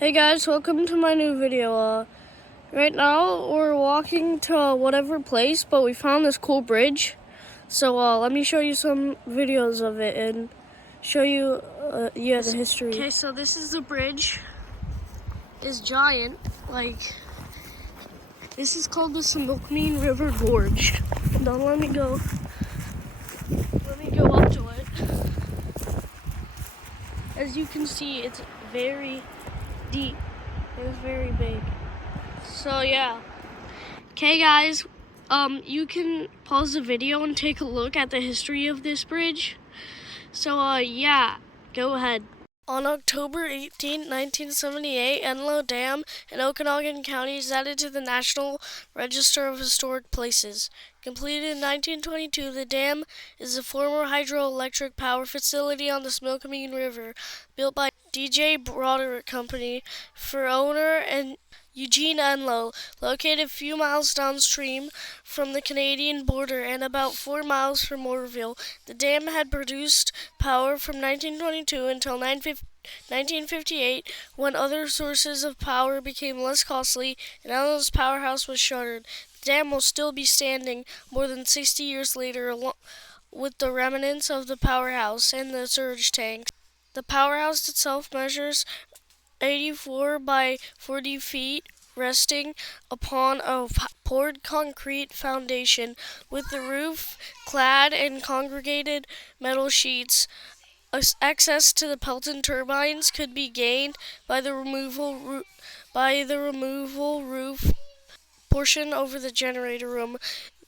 Hey guys, welcome to my new video. Right now we're walking to whatever place, but we found this cool bridge. So let me show you some videos of it and show you the history. Okay, so this is the bridge. It's giant. Like, this is called the Smilkmean River Gorge. Don't let me go. Let me go up to it. As you can see, it's very deep. It was very big. So yeah. Okay guys, you can pause the video and take a look at the history of this bridge. So yeah, go ahead. On October 18, 1978, Enloe Dam in Okanagan County is added to the National Register of Historic Places. Completed in 1922, the dam is a former hydroelectric power facility on the Smilkmean River, built by D.J. Broderick Company for owner and Eugene Enloe, located a few miles downstream from the Canadian border and about 4 miles from Morville. The dam had produced power from 1922 until 1958, when other sources of power became less costly and Enloe's powerhouse was shuttered. The dam will still be standing more than 60 years later, with the remnants of the powerhouse and the surge tanks. The powerhouse itself measures 84 by 40 feet, resting upon a poured concrete foundation, with the roof clad in congregated metal sheets. Access to the Pelton turbines could be gained by the removal roof portion over the generator room.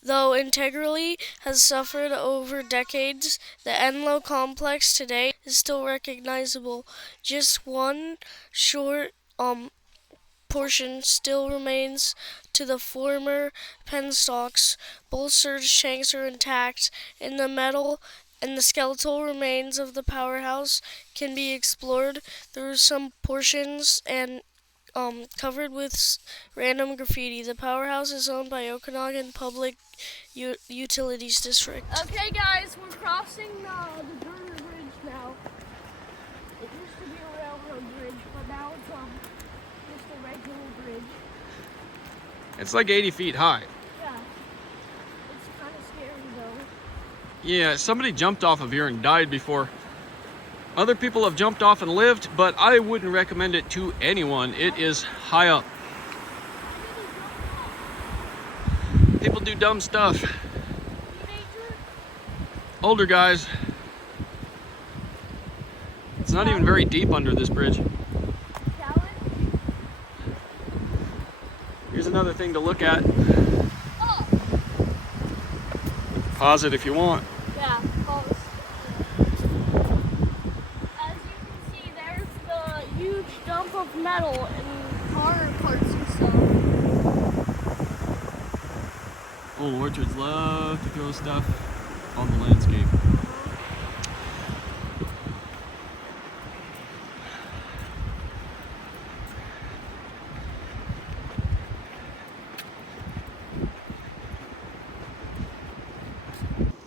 Though integrity has suffered over decades, the Enloe complex today is still recognizable. Just one short portion still remains to the former penstocks. Both surge tanks are intact, and the metal and the skeletal remains of the powerhouse can be explored through some portions and covered with random graffiti. The powerhouse is owned by Okanagan Public Utilities District. Okay guys, we're crossing the Burner Bridge now. It used to be a railroad bridge, but now it's just a regular bridge. It's like 80 feet high. Yeah, it's kind of scary though. Yeah, somebody jumped off of here and died before. Other people have jumped off and lived, but I wouldn't recommend it to anyone. It is high up. People do dumb stuff. Older guys. It's not even very deep under this bridge. Here's another thing to look at. Pause it if you want. Yeah, pause. Huge dump of metal and car parts and stuff. Old orchards love to throw stuff on the landscape.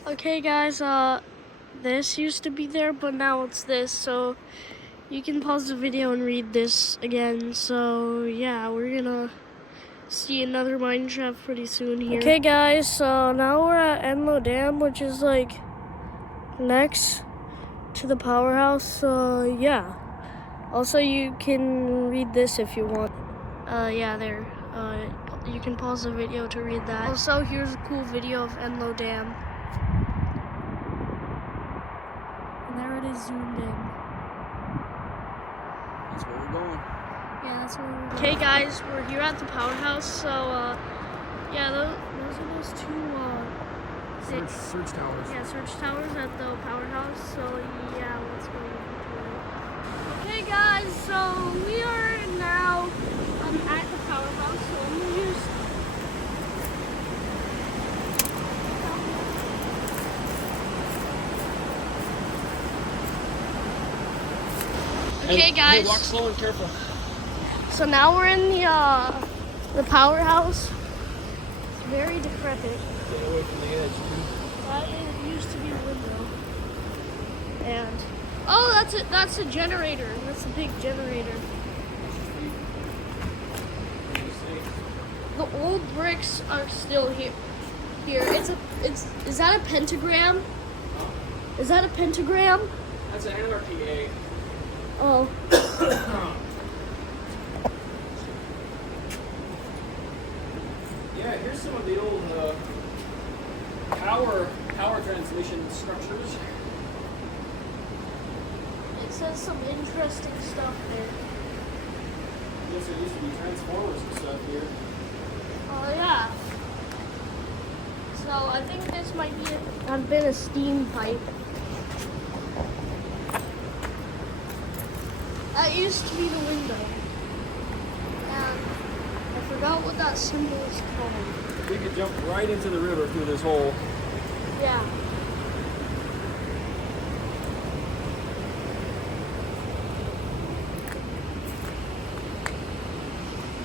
Okay guys, this used to be there, but now it's this, so you can pause the video and read this again. So yeah, we're gonna see another mine shaft pretty soon here. Okay guys, so now we're at Enloe Dam, which is like next to the powerhouse. So yeah, also you can read this if you want. Yeah, there. You can pause the video to read that. Also, here's a cool video of Enloe Dam. And there it is zoomed in. That's where we're going. Yeah, that's where we're going. Okay guys, we're here at the powerhouse, so yeah, those are those two Search towers. Yeah, search towers at the powerhouse, so yeah, let's go into it. Okay guys, so we are now at the powerhouse, so I'm gonna use Okay guys. Hey, walk slow and careful. So now we're in the powerhouse. It's very decrepit. Get away from the edge, too. It used to be a window. And oh, that's a generator. That's a big generator. old bricks are still here. Is that a pentagram? Is that a pentagram? That's an NRTA. Oh. Yeah, here's some of the old power transmission structures. It says some interesting stuff there. Yes, there used to be transformers and stuff here. Oh yeah. So I think this might have been a steam pipe. That used to be the window. And I forgot what that symbol is called. We could jump right into the river through this hole. Yeah.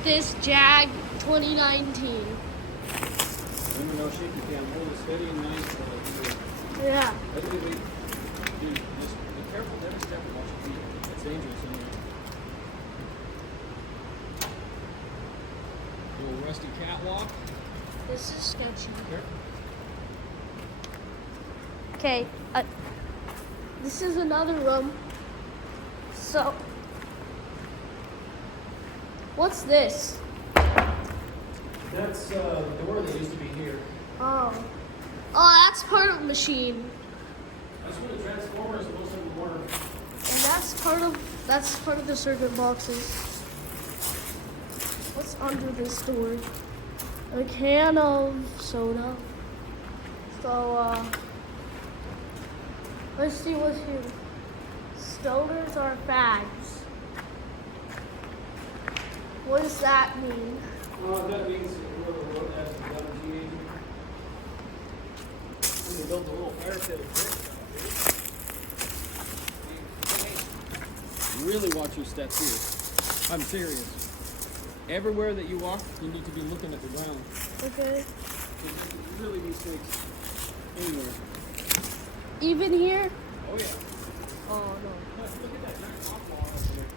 This Jag 2019. Even though shaky cam, hold it steady and nice. Yeah. That's good. Dude, just be careful, never step and watch your feet. It's dangerous in here. Little rusty catwalk. This is sketchy. Here. Okay. This is another room. So, what's this? That's the door that used to be here. Oh. Oh, that's part of the machine. That's where the transformers and most of them were. And that's part of the circuit boxes. What's under this door? A can of soda. So, let's see what's here. Stoners are fags. What does that mean? That means whoever wrote that is a young teenager. And they built a little fire pit of bricks. Hey, really watch your steps here. I'm serious. Everywhere that you walk, you need to be looking at the ground. Okay. There's really mistakes anywhere. Even here? Oh yeah. Oh no. Look at that giant rock wall out there.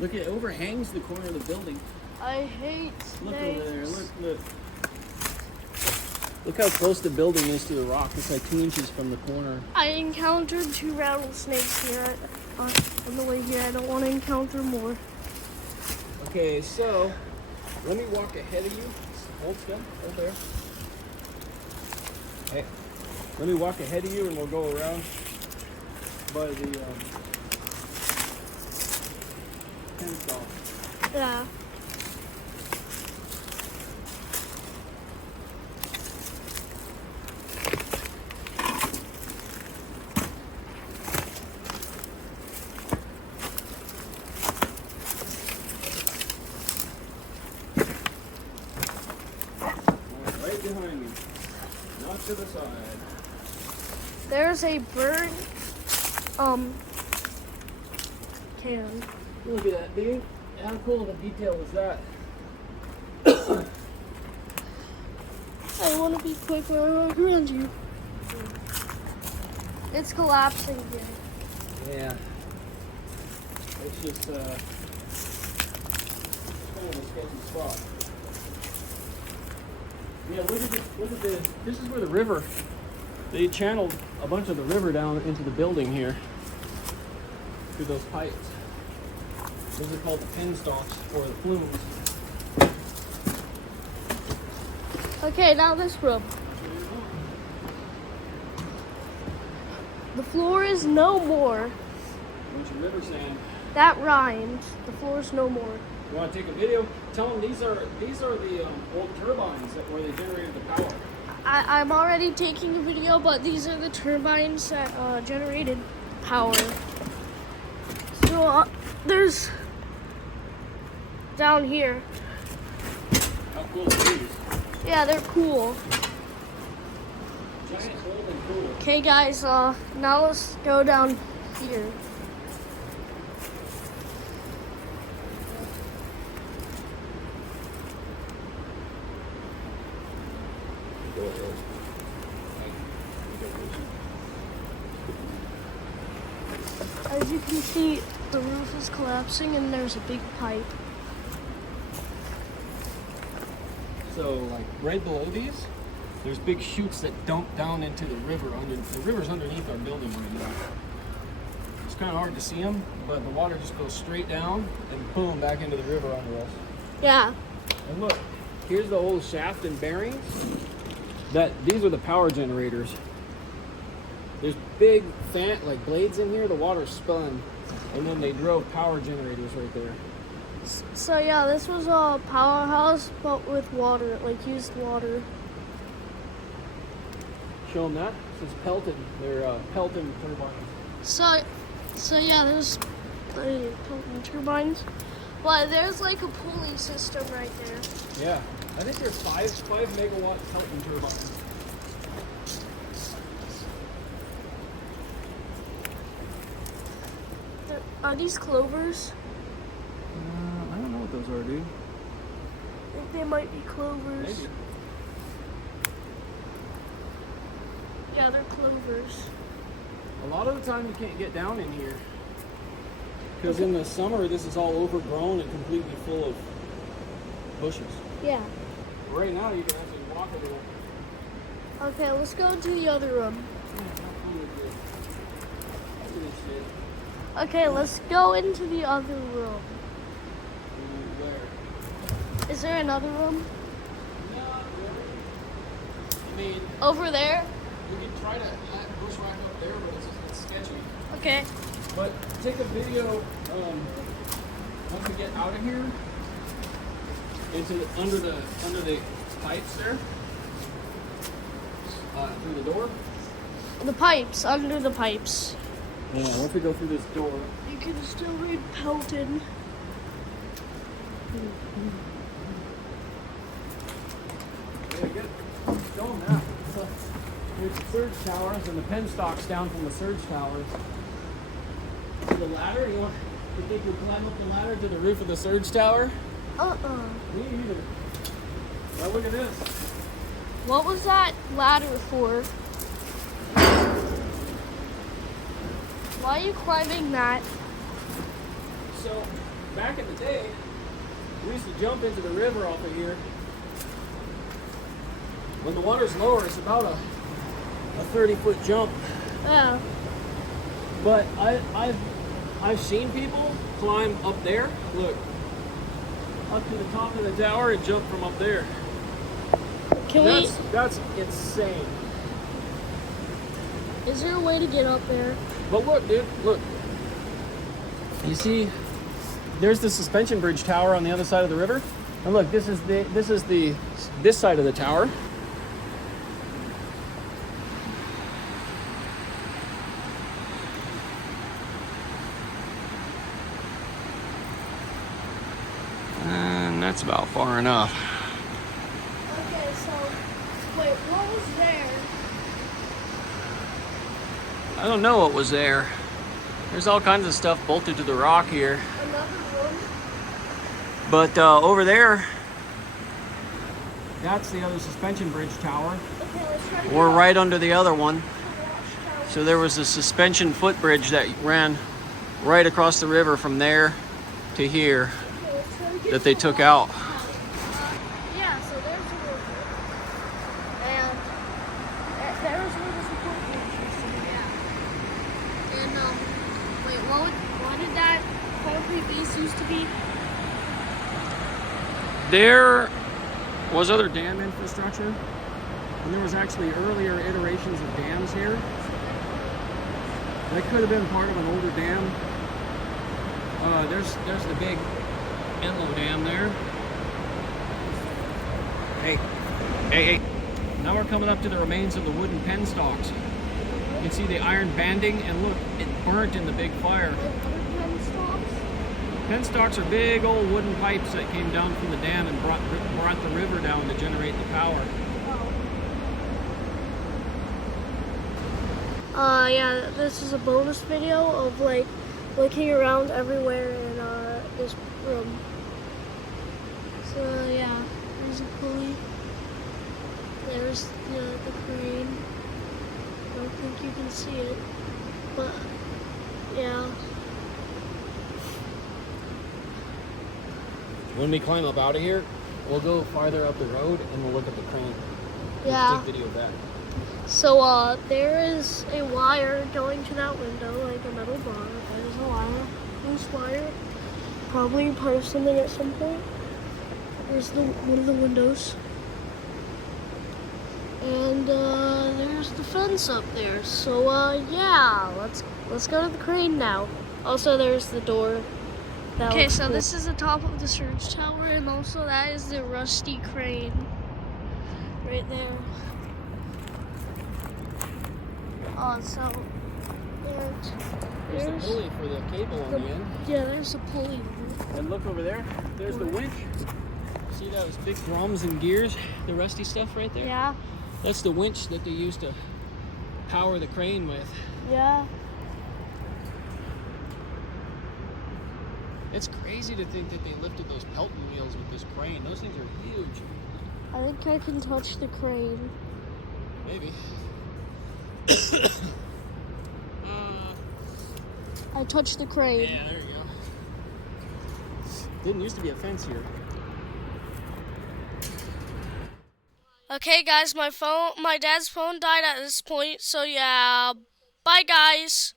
Look, it overhangs the corner of the building. I hate Look snakes. over there. Look. Look how close the building is to the rock. It's like 2 inches from the corner. I encountered 2 rattlesnakes here on the way here. I don't want to encounter more. Okay, so let me walk ahead of you. Hold still. Hold there. Hey, let me walk ahead of you, and we'll go around by the fence off. Yeah. Right behind me, not to the side. There's a bird can. Look at that, dude. How cool of a detail is that? I want to be quick when I walk around you. It's collapsing here. Yeah. It's just kind of a sketchy spot. Yeah, look at this. This is where the river, they channeled a bunch of the river down into the building here through those pipes. Those are called the penstocks, or the flumes. Okay, now this room. The floor is no more. Bunch of river sand. That rhymed. The floor is no more. You want to take a video? Tell them these are the old turbines where they generated the power. I'm already taking a video, but these are the turbines that generated power. So there's down here. How cool are these? Yeah, they're cool. Giant old and cool. Okay, guys. Now let's go down here. As you can see, the roof is collapsing and there's a big pipe. So like right below these, there's big chutes that dump down into the river. The river's underneath our building right now. It's kind of hard to see them, but the water just goes straight down and boom, back into the river under us. Yeah. And look, here's the old shaft and bearings. These are the power generators. There's big fan, like blades in here, the water spun, and then they drove power generators right there. So yeah, this was a powerhouse, but with water, like used water. Show them that. This is Pelton. They're Pelton turbines. So yeah, there's Pelton turbines. But there's like a pulley system right there. Yeah, I think there's 5 megawatt Pelton turbines. Are these clovers? I don't know what those are, dude. I think they might be clovers. Maybe. Yeah, they're clovers. A lot of the time you can't get down in here. Because in the summer, this is all overgrown and completely full of bushes. Yeah. Right now, you can actually walk a little. Okay, let's go to the other room. Okay, let's go into the other room. Where? Is there another room? No, really. I mean, Over there? we could try to bushwhack up there, but it's sketchy. Okay. But take a video once we get out of here into under the pipes there through the door. The pipes, under the pipes. Yeah, once we go through this door. You can still read Pelton. Yeah, good. Show them that. So, here's the surge towers and the penstocks down from the surge towers. To the ladder, you think we'll climb up the ladder to the roof of the surge tower? Me either. Now look at this. What was that ladder for? Why are you climbing that? So, back in the day, we used to jump into the river off of here. When the water's lower, it's about a 30-foot jump. Yeah. But I've seen people climb up there. Look, up to the top of the tower and jump from up there. That's insane. Is there a way to get up there? But look, dude, look. You see, there's the suspension bridge tower on the other side of the river, and look, this is this side of the tower. And that's about far enough. Okay, so wait, what was there? I don't know what was there. There's all kinds of stuff bolted to the rock here. Another room? But over there, that's the other suspension bridge tower. Okay, let's try to We're get right under the other one. up to the watchtower. So there was a suspension footbridge that ran right across the river from there to here Okay, let's try to get that to they the took out. yeah, so there's a river. And there's where the support bridge used to be. Yeah. And wait, what did that concrete base used to be? There was other dam infrastructure, and there was actually earlier iterations of dams here. That could have been part of an older dam. There's the big Enloe dam there. Hey. Now we're coming up to the remains of the wooden penstocks. You can see the iron banding, and look, it burnt in the big fire. Like other penstocks? Penstocks are big old wooden pipes that came down from the dam and brought the river down to generate the power. Yeah, this is a bonus video of like looking around everywhere in this room. So yeah, there's a pulley. There's the crane. I don't think you can see it, but yeah. When we climb up out of here, we'll go farther up the road and we'll look at the crane. Yeah. Let's take video back. So there is a wire going to that window, like a metal bar. There's a wire, loose wire, probably part of something at some point. There's one of the windows, and there's the fence up there. So yeah, let's go to the crane now. Also, there's the door. Okay, so this is the top of the surge tower, and also that is the rusty crane right there. So there's the pulley for the cable on the end. Yeah, there's a pulley. And look over there. There's the winch. See those big drums and gears? The rusty stuff right there? Yeah. That's the winch that they used to power the crane with. Yeah. It's crazy to think that they lifted those Pelton wheels with this crane. Those things are huge. I think I can touch the crane. Maybe. I touched the crane. Yeah, there you go. Didn't used to be a fence here. Okay, guys, my dad's phone died at this point, so yeah, bye, guys.